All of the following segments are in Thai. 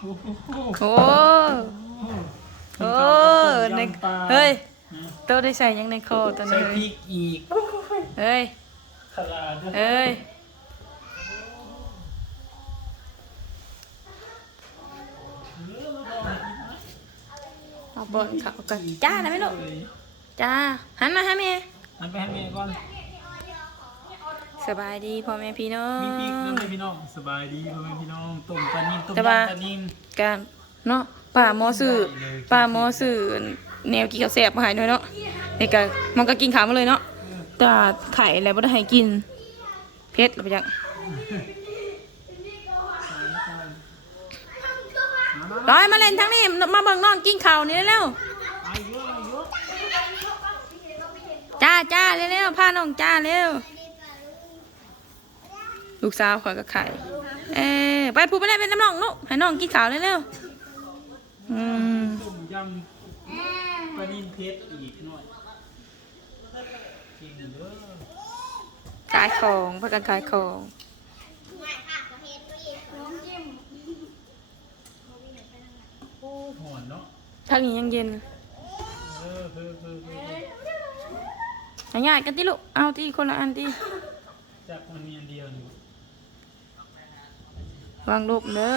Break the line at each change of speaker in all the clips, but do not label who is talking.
โอ้โห
โอ้
กิน
โอ้
ข้าวกับ
ใน
ต้มยำปลา
เฮ้ย
นะ
โตได้ใส่หยังในคอตัว
ใส่
นี้
พริกอีก
เฮ้ย
ขลาดด้วย
เฮ้ย เอาบนเขากันจ้านะไม่ลูกจ้า หันมาฮะแม่
หันไปให้แม่ก่อน
สบายดีพ่อแม่พี่น้อ
มีพริก
ง
นั่นเลยพี่น้องสบายดีพ่อแม่พี่น้องต้มปลานิ่มต้ม
แต่ว่า
ยำปลานิ่ม
กันเนาะป้าหมอสื่อ
ได้เลย
ป้าหมอสื่อแนวกินข้าวแซ่บมาให้หน่อยเนาะนี่ก็มันก็กินข้าวมาเลยเนาะแต่ไข่อะไรบ่ได้ให้กินเผ็ดหรือเปล่าร้อยมาเล่นทั้งนี้มาเบิ่งน้องกินข้าวนี่เร็ว
เอาเยอะเอาเยอะ
ๆจ้าจ้าเร็วๆพาน้องจ้าเร็ว ลูกสาวข่อยก็ไข่เอ้ไปพูดไปได้เป็นน้ำน้องลูกให้น้องกินข้าวเร็วๆอืม
ต้มยำปลานิ่มเผ็ดอีกหน่อยกินเด้อ
ขายของพากันขายของ
หอนเนาะ
ทางนี้ยังเย็น
เออเออเออเออ
ง่ายๆกันติลูก เอาที่คนละอันที่
จากมันมีอันเดียวนี่
วางลบเด้อ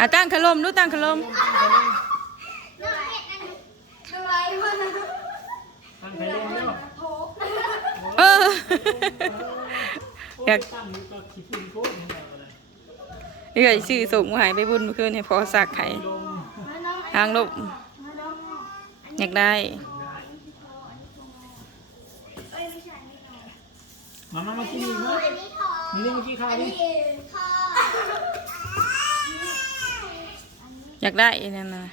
อะตั้งขลมดูตั้งขลมเอออยาก
นี่ไง
ชื่อส่งหายไปบุญเมื่อคืนให้พอสักไข่ทางลบอยากได้
มามามากินอีกมั้ยนี่นี่เมื่อกี้ข้าวนี่
อยากได้นั่นน่ะ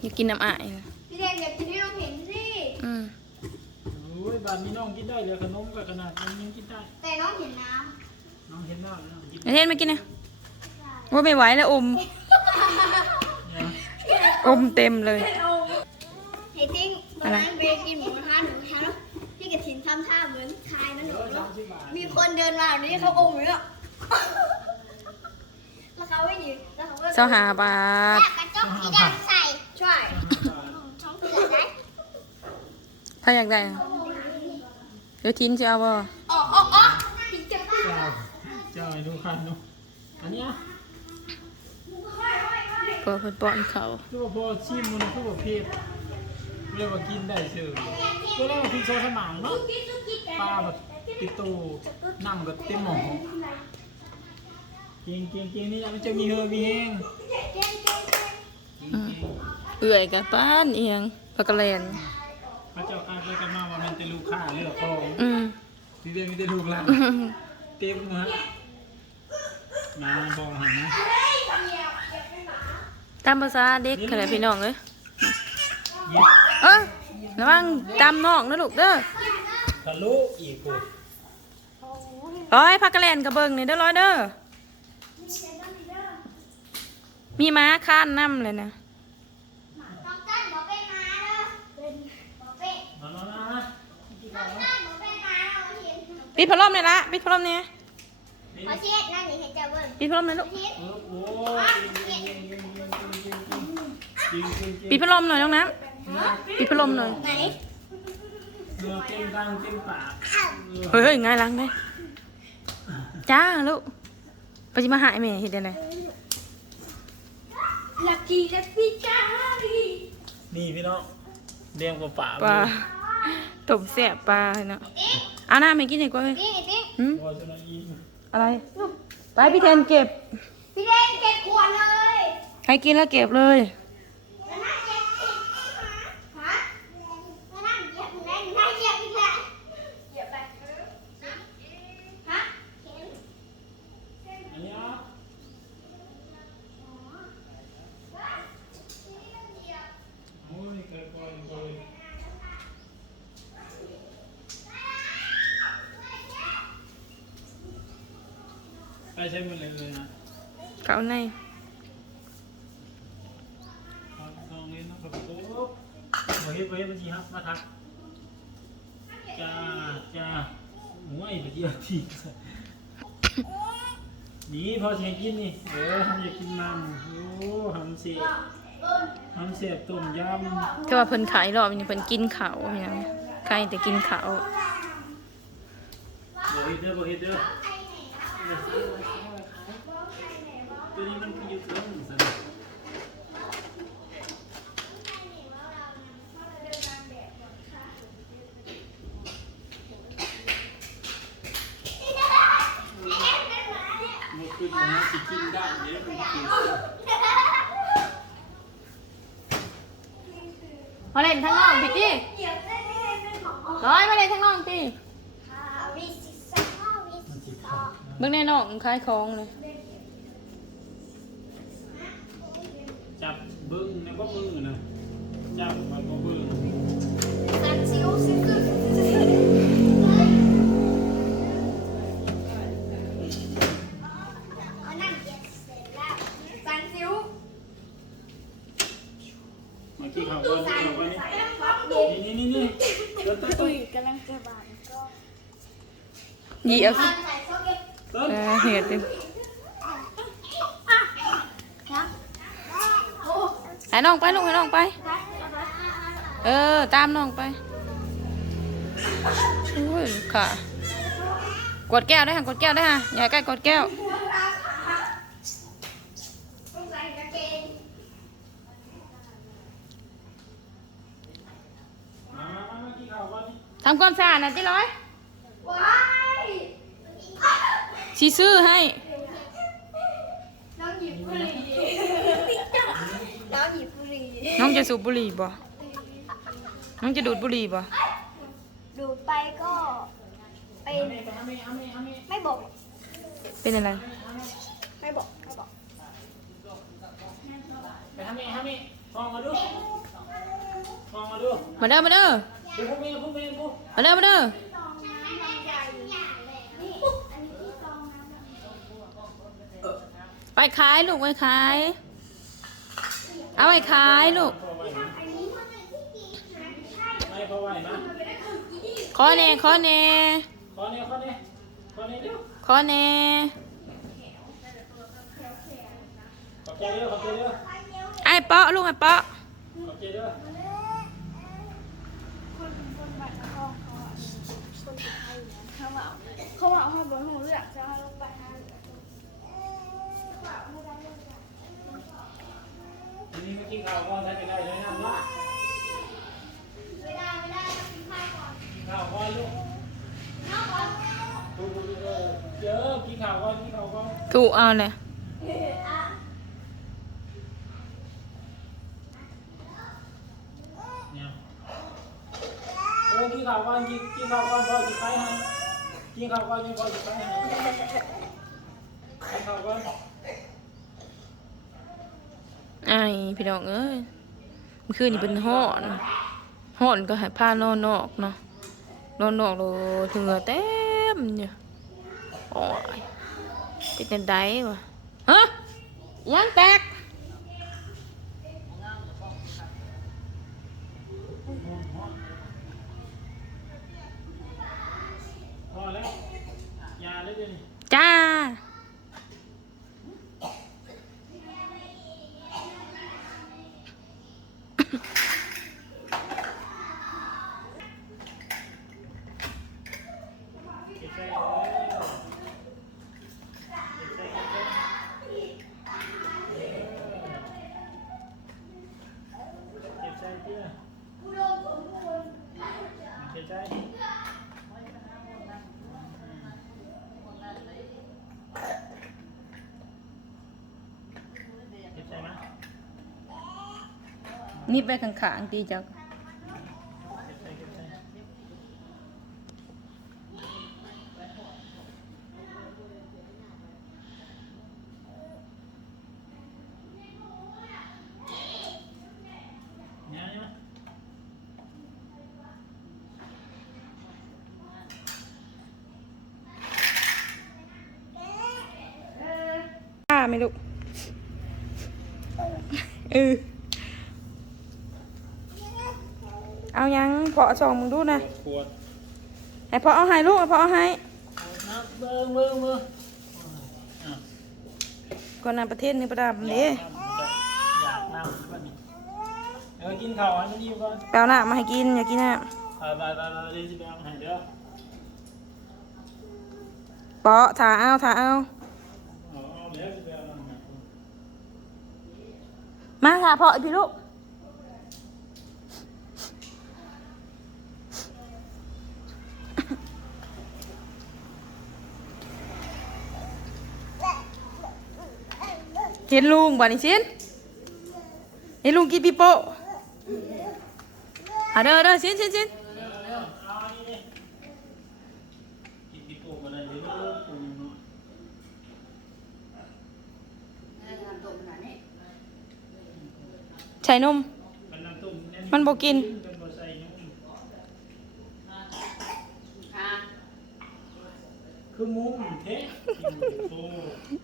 อยา
ก
กิน
น้ำอ้ายนะ
พี่เดนอยากกินให้น้องเห็นสิ
อืม
โอ้ยบ้านนี้น้องกินได้เหลือขนมกับขนาดมันยังกินได้
แต่น้องเห็นน้
น้องเห็นแล้วน้องกิน
ไอเทนมากินนะว่าไม่ไหวแล้วอม
เนี่ย
อมเต็มเลยำ
ไอ้ติ๊งวันนั้นเบกินหมูกระทะหนูทานแล้วพี่กระถินทำท่าเหมือนคายนั่นหนู
เออสามสิบบาท
มีคนเดินมาแบบนี้เขาอมอยู่เนี่ยแล้วเขาไม่หยิบแล้วเขาก็
เจ้าหาบาท
กระจกสีดำใส่ใช่ท้องเผือกได้
ถ้าอยากได้อะเดี๋ยวทิ้นจะเอาบ่
อ๋ออ๋ออ๋อผิดจัง
เจ้าเจ้าให้ดูคันดูอันเนี้ย
พอเพิ่นป้อนเขา
คือว่าพอชิมมันคือว่าเผ็ดเรียกว่ากินได้เชื่อก็เรียกว่าพริกซอสสมางเนาะปลาแบบติดตูน้ำแบบเต็มหม้อเก่งเก่งเก่งนี่มันจะมีเฮอมีแห้งเก่งเก่ง
เอื่อยกับป้านเอียงพักกะแลน
กันมาว่ามันจะลูกค้าเลือกของ
อืม
ที่เดียวมีแต่ลูกหลานเต็มมามาบอกหันนะ
ตามภาษาเด็กขนาดพี่น้องเอ้ย
ยิบ
เออระวังตามน้องนะลูกเด้อ
ทะลุอีกกู
ร้อยพักกะแลนกระเบิงนี่เด้อร้อยเด้อมีม้าข้านน้ำเลยนะ
ปิด
พัดลมเลยละปิดพัดลมเนี่ย
ปี
ปิดพัดลมเลยลูกปิดพัดลมหน่อยน้องน้ำปิดพัดลมหน่อย
เต็มลา
เฮ้ยง่ายล้างไปจ้าลูกไปจิมาหายแม่เห็นเด้ไห
นลักกี้
นี่พี่น้องเลี้ยงปลาป
ลาปตุ่มเสียปลาเนาะ เอาหน้าไม่กินดีกว่าเว้ย
นี่ติ๊ง
หืม
พอจะมาอีก
อะไร ไปพี่แทนเก็บ
พี่เดนเก็บขวดเลย
ใครกินแล้วเก็บเลย
มานั่งเก็บสิฮะมานั่งเหยียบอยู่ไหนอยู่นั่งเหยียบอีกแล้วเหยียบไปฮะเห็น
อันนี้อะ ใช้หมดเลยเลยนะ
เขาใน
เอาลองเล่นนะครับปุ๊บมาเฮ็ดมาเฮ็ดบัญชีครับมาทักจ้าจ้าโอ้ยไปเที่ยวที่นี่พอจะให้กินนี่เออทำอยากกินมันโอ้ทำเสียทำเสียบต้มยำ
แต่ว่าเพิ่นขายรอบนี้เพิ่นกินเขาวอย่างใครแต่กินเขาว
บ่เฮ็ดเด้อบ่เฮ็ดเด้อ ตัวนี้มันคือยู่เทิงซั่น มันคือมันสิกินได้เดี๋ยวมันกิน
มาเล่นทั้งน้องพี่ตี้
เหยียบได้ไม่ได้เป็นของ
ร้อยมาเล่นทั้งน้องตี
วิสิซ่าวิ
มัน
สิ
สิ
ซ่า
ขาด
เบิ่งในน้องขายของเลย
จับบึ้งในบ่มือนะจับมันบ่บึ้ง
ซันซิวซิวเอานั่งเก็บเสร็จแล้วซันซิว
มาขี้ข้าวก่อน
ซัน
ขี้ข้าวก่อน
ซิว
นี่นี่นี่นี่เต้นเต้น
อุ้ยกำลังจะบานก็
เหยียบ
ซันใส่โซเก็ต
เต้น
เออ เห็ดดิ
ครับโอ้
น้องไปลูกให้น้องไป เออ ตามน้องไปโอ้ยค่ะ กดแก้วได้ค่ะกดแก้วได้ค่ะอย่าให้ใกล้กดแก้วทำความสะอาดนะที่ร้อย ชีซื้อให้
น้องหยิบบุหรี่น้องหยิบบุหรี่
น้องจะสูบบุหรี่บ่ น้องจะดูดบุหรี่บ่
ดูดไปก็เป็น
เอาแม่ไปเอาแม่เอาแม่เอาแม่
ไม่บอก
เป็นอะไร
ไม่บอก ไม่บอก
ไปทำแม่ทำแม่ฟองมาดูฟองมาดู
มาเด้อมาเด้อ
เดี๋ยวพวกแม่พวกแม่พวก
มาเด้อมาเด้อ
ซองน้ำลำไยนี่อันนี้ที่ซองน้ำลำไย
ไปขายลูกไปขาย เอาไปขายลูก
พอไหวนะ
อันนี้มันเป็นที่ดีนะใช่
ไม่พอไหวนะ
ขอแน่ขอแน่
ขอเนี่ยขอเนี่ยขอเนี่ยเร็ว
ขอแน่
ขอบใจเด้อขอบใจเด้อ
ไอ้เปาะลูกไอ้เปาะ
ขอบใจเด้อ
คนคนบัตรเขาเขาอะคนไทยเขาบอกเขาบอกเขาบนหูเลือกจะเอาลงไปหาเหลือเขาบอกไม่ได้เลย
ที นี้เมื่อกี้ข่าวก่อนได้ไปได้เลยนะว่า
ไม่ได้ไม่ได้ต้องกินข้าวก่อน
ข่าวก่อนลูก
ข้าวก่อน
ดูดูดูเยอะกินข่าวก่อนกินข่าวก่อน
ถูกเอาเลย
อะ
เนี่ยเออกินข่าวก่อนกินกินข่าวก่อนพอจิไปให้กินข่าวก่อนยังพอจิไปให้กินข่าวก่อน
ไอ้พี่น้องเอ้ยมันคืนนี่เป็นห่อนห่อนก็ให้ผ้านอนนอกเนาะนอนนอกเลยถึงเหงื่อเต็มเนี่ยโอ้ยเป็นไดวะฮะยังแตก
พอแล้วยาเลยเดี๋ยวนี้
จ้า
เก็บใจเลยเก็บใจเก็บใจเก็บใจเพื่อเก็บใจเก็บใจนะ
นี่ไปขังขังๆดีจั
ง
ไม่รู้เออ เอายังพอสองมึงดูนะ
ขวด
ให้พอเอาให้ลูกให้พอเอาให้
นับเบิ้งเบิ้งเบิ้งอะ
ก่อนนำประเทศนี้ประดับนี่
อยากนั่งบ้านนี้เออกินข้าวให้มันอิ่มก่อน
แปลหน้ามาให้กินอย่ากินน้
ไปไปไปไปเดี๋ยวจะไปเอาให้เด้อำ
ปอถ่าเอาถ่าเอา
เอาเอาเดี๋ยวจะไปเอาให้
มาถ่าพออีกพี่ลูก เห็นลุงบ่นี่ชินเห็นลุงกินปีโป้อะเด้อเด้อชินชินชิน
เอาอันนี้ดิกินที่ปลูกอะไรเดี๋ยวลูกปลูกเนาะ
ใส่นม
มันน้ำต้มแมั
นบ่กิน
คือมุมเทะกินคือมุมเทะ
ลูกมีหน้ากับไอ้บริโนอนเนาะ